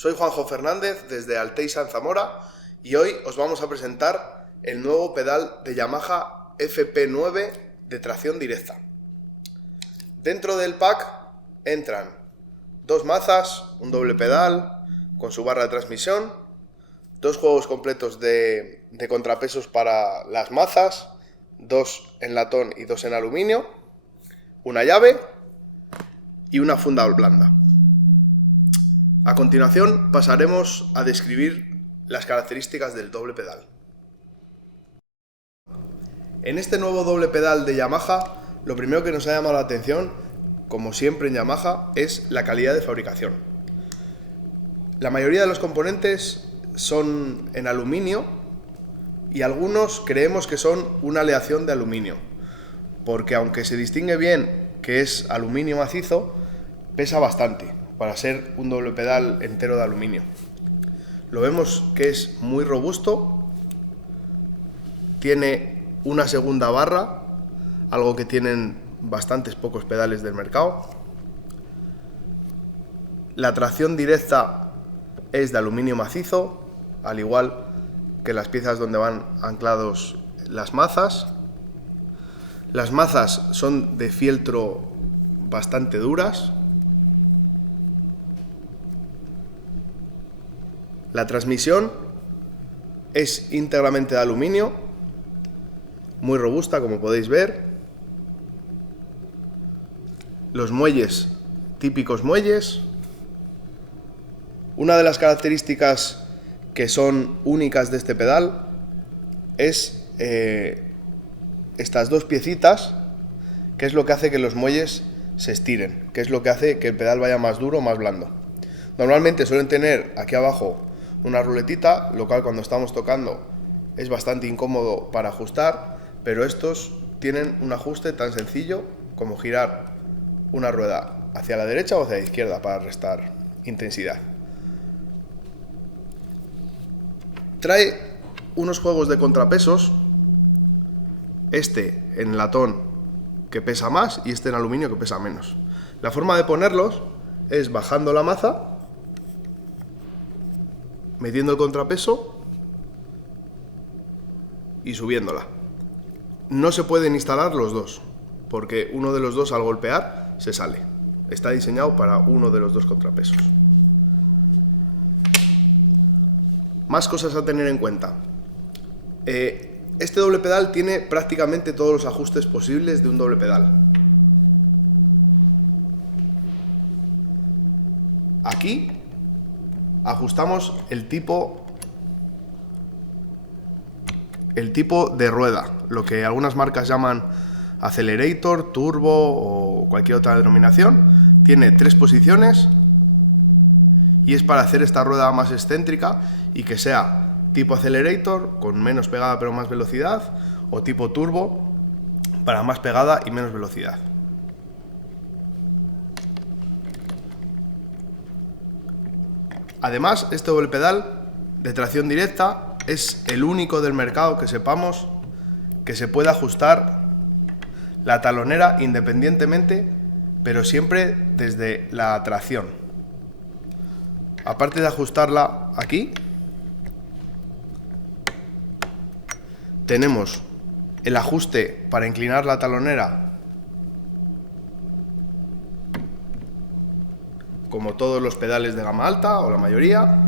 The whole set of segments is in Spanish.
soy Juanjo Fernández desde Alteiza en Zamora y hoy os vamos a presentar el nuevo pedal de Yamaha FP9 de tracción directa. Dentro del pack entran dos mazas, un doble pedal con su barra de transmisión, dos juegos completos de contrapesos para las mazas, dos en latón y dos en aluminio, una llave y una funda blanda. A continuación pasaremos a describir las características del doble pedal. En este nuevo doble pedal de Yamaha, lo primero que nos ha llamado la atención, como siempre en Yamaha, es la calidad de fabricación. La mayoría de los componentes son en aluminio y algunos creemos que son una aleación de aluminio, porque aunque se distingue bien que es aluminio macizo, pesa bastante para ser un doble pedal entero de aluminio. Lo vemos que es muy robusto, tiene una segunda barra, algo que tienen bastantes pocos pedales del mercado. La tracción directa es de aluminio macizo, al igual que las piezas donde van anclados las mazas. Las mazas son de fieltro bastante duras. La transmisión es íntegramente de aluminio, muy robusta como podéis ver. Los muelles, típicos muelles. Una de las características que son únicas de este pedal es estas dos piecitas, que es lo que hace que los muelles se estiren, que es lo que hace que el pedal vaya más duro o más blando. Normalmente suelen tener aquí abajo una ruletita, lo cual cuando estamos tocando es bastante incómodo para ajustar, pero estos tienen un ajuste tan sencillo como girar una rueda hacia la derecha o hacia la izquierda para restar intensidad. Trae unos juegos de contrapesos, este en latón que pesa más y este en aluminio que pesa menos. La forma de ponerlos es bajando la maza, metiendo el contrapeso y subiéndola. No se pueden instalar los dos, porque uno de los dos al golpear se sale. Está diseñado para uno de los dos contrapesos. Más cosas a tener en cuenta. Este doble pedal tiene prácticamente todos los ajustes posibles de un doble pedal. Aquí ajustamos el tipo de rueda, lo que algunas marcas llaman accelerator, turbo o cualquier otra denominación. Tiene 3 posiciones y es para hacer esta rueda más excéntrica y que sea tipo accelerator con menos pegada pero más velocidad, o tipo turbo para más pegada y menos velocidad. Además, este doble pedal de tracción directa es el único del mercado que sepamos que se puede ajustar la talonera independientemente, pero siempre desde la tracción. Aparte de ajustarla aquí, tenemos el ajuste para inclinar la talonera, como todos los pedales de gama alta o la mayoría,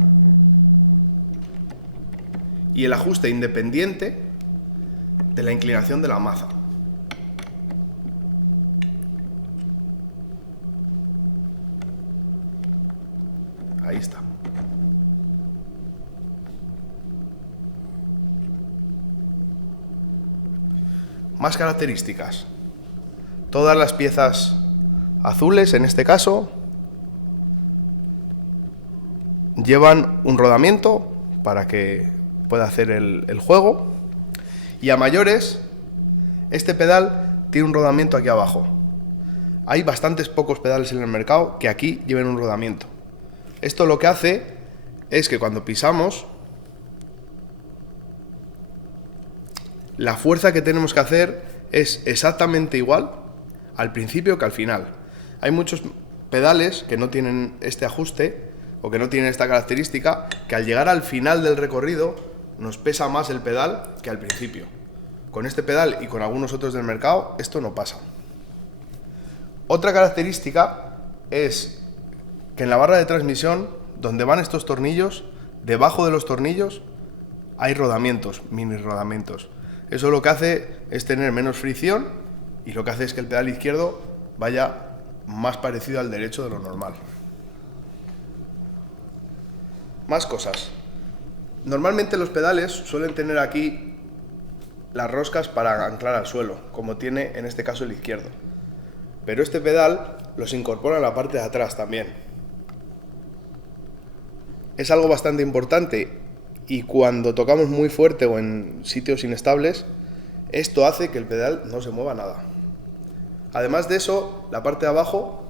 y el ajuste independiente de la inclinación de la maza. Ahí está. Más características. Todas las piezas azules, en este caso, llevan un rodamiento para que pueda hacer el juego. Y a mayores, este pedal tiene un rodamiento aquí abajo. Hay bastantes pocos pedales en el mercado que aquí lleven un rodamiento. Esto lo que hace es que cuando pisamos, la fuerza que tenemos que hacer es exactamente igual al principio que al final. Hay muchos pedales que no tienen este ajuste, o que no tienen esta característica, que al llegar al final del recorrido nos pesa más el pedal que al principio. Con este pedal y con algunos otros del mercado esto no pasa. Otra característica es que en la barra de transmisión, donde van estos tornillos, debajo de los tornillos hay rodamientos, mini rodamientos. Eso lo que hace es tener menos fricción y lo que hace es que el pedal izquierdo vaya más parecido al derecho de lo normal. Más cosas. Normalmente los pedales suelen tener aquí las roscas para anclar al suelo, como tiene en este caso el izquierdo. Pero este pedal los incorpora en la parte de atrás también. Es algo bastante importante y cuando tocamos muy fuerte o en sitios inestables, esto hace que el pedal no se mueva nada. Además de eso, la parte de abajo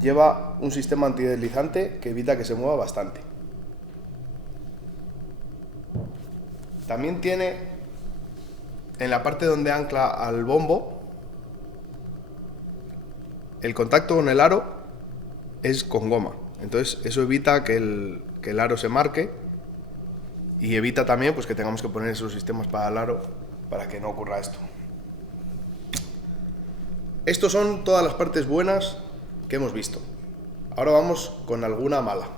lleva un sistema antideslizante que evita que se mueva bastante. También tiene en la parte donde ancla al bombo, el contacto con el aro es con goma. Entonces eso evita que el aro se marque y evita también pues, que tengamos que poner esos sistemas para el aro para que no ocurra esto. Estos son todas las partes buenas que hemos visto. Ahora vamos con alguna mala.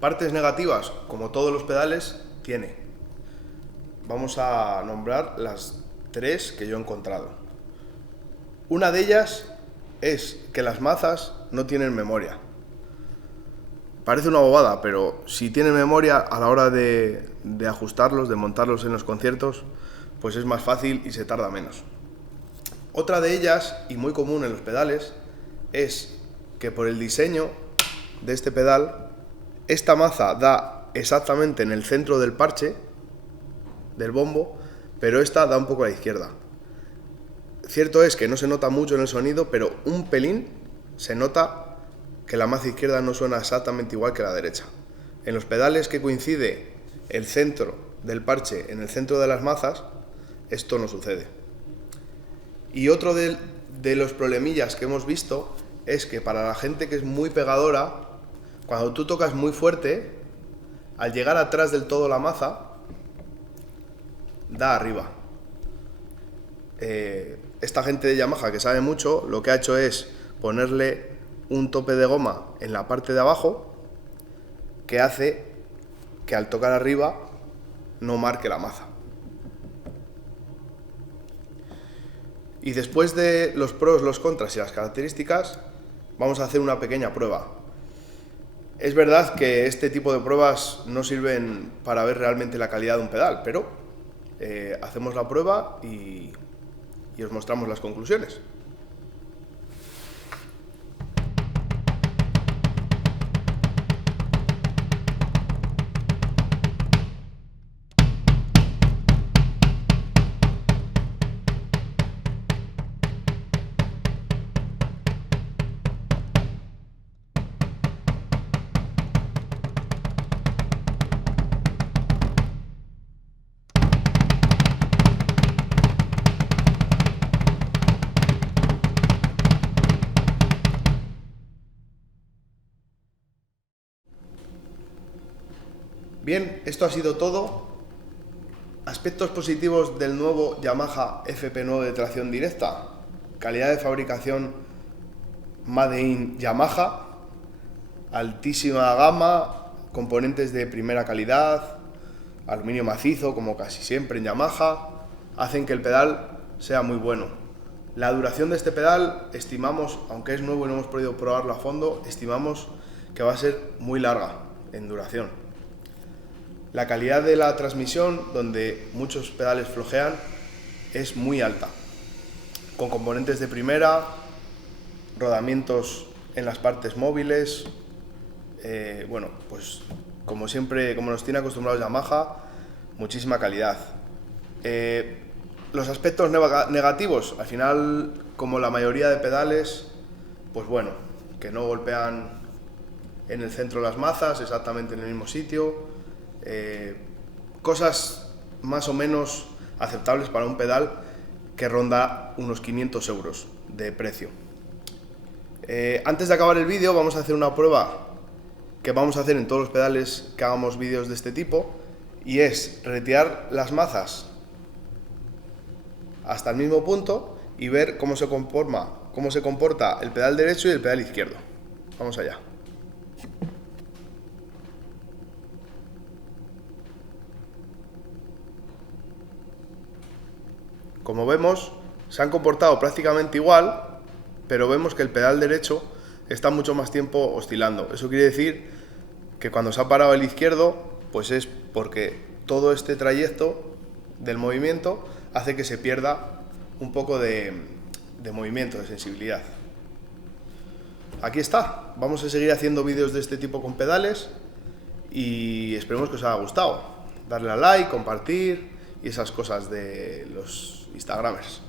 Partes negativas, como todos los pedales, tiene. Vamos a nombrar las 3 que yo he encontrado. Una de ellas es que las mazas no tienen memoria. Parece una bobada, pero si tienen memoria a la hora de ajustarlos, de montarlos en los conciertos, pues es más fácil y se tarda menos. Otra de ellas, y muy común en los pedales, es que por el diseño de este pedal, esta maza da exactamente en el centro del parche del bombo, pero esta da un poco a la izquierda. Cierto es que no se nota mucho en el sonido, pero un pelín se nota que la maza izquierda no suena exactamente igual que la derecha. En los pedales que coincide el centro del parche en el centro de las mazas, esto no sucede. Y otro de los problemillas que hemos visto es que para la gente que es muy pegadora, cuando tú tocas muy fuerte, al llegar atrás del todo la maza, da arriba. Esta gente de Yamaha que sabe mucho, lo que ha hecho es ponerle un tope de goma en la parte de abajo que hace que al tocar arriba no marque la maza. Y después de los pros, los contras y las características, vamos a hacer una pequeña prueba. Es verdad que este tipo de pruebas no sirven para ver realmente la calidad de un pedal, pero hacemos la prueba y os mostramos las conclusiones. Bien, esto ha sido todo. Aspectos positivos del nuevo Yamaha FP9 de tracción directa. Calidad de fabricación Made in Yamaha, altísima gama, componentes de primera calidad, aluminio macizo como casi siempre en Yamaha, hacen que el pedal sea muy bueno. La duración de este pedal estimamos, aunque es nuevo y no hemos podido probarlo a fondo, estimamos que va a ser muy larga en duración. La calidad de la transmisión, donde muchos pedales flojean, es muy alta, con componentes de primera, rodamientos en las partes móviles, bueno, pues como siempre, como nos tiene acostumbrados Yamaha, muchísima calidad. Los aspectos negativos, al final, como la mayoría de pedales, pues bueno, que no golpean en el centro de las mazas, exactamente en el mismo sitio. Cosas más o menos aceptables para un pedal que ronda unos 500 euros de precio. Antes de acabar el vídeo vamos a hacer una prueba que vamos a hacer en todos los pedales que hagamos vídeos de este tipo, y es retirar las mazas hasta el mismo punto y ver cómo se comporta el pedal derecho y el pedal izquierdo. Vamos allá. Como vemos, se han comportado prácticamente igual, pero vemos que el pedal derecho está mucho más tiempo oscilando. Eso quiere decir que cuando se ha parado el izquierdo, pues es porque todo este trayecto del movimiento hace que se pierda un poco de movimiento, de sensibilidad. Aquí está. Vamos a seguir haciendo vídeos de este tipo con pedales y esperemos que os haya gustado. Darle a like, compartir y esas cosas de los Instagramers.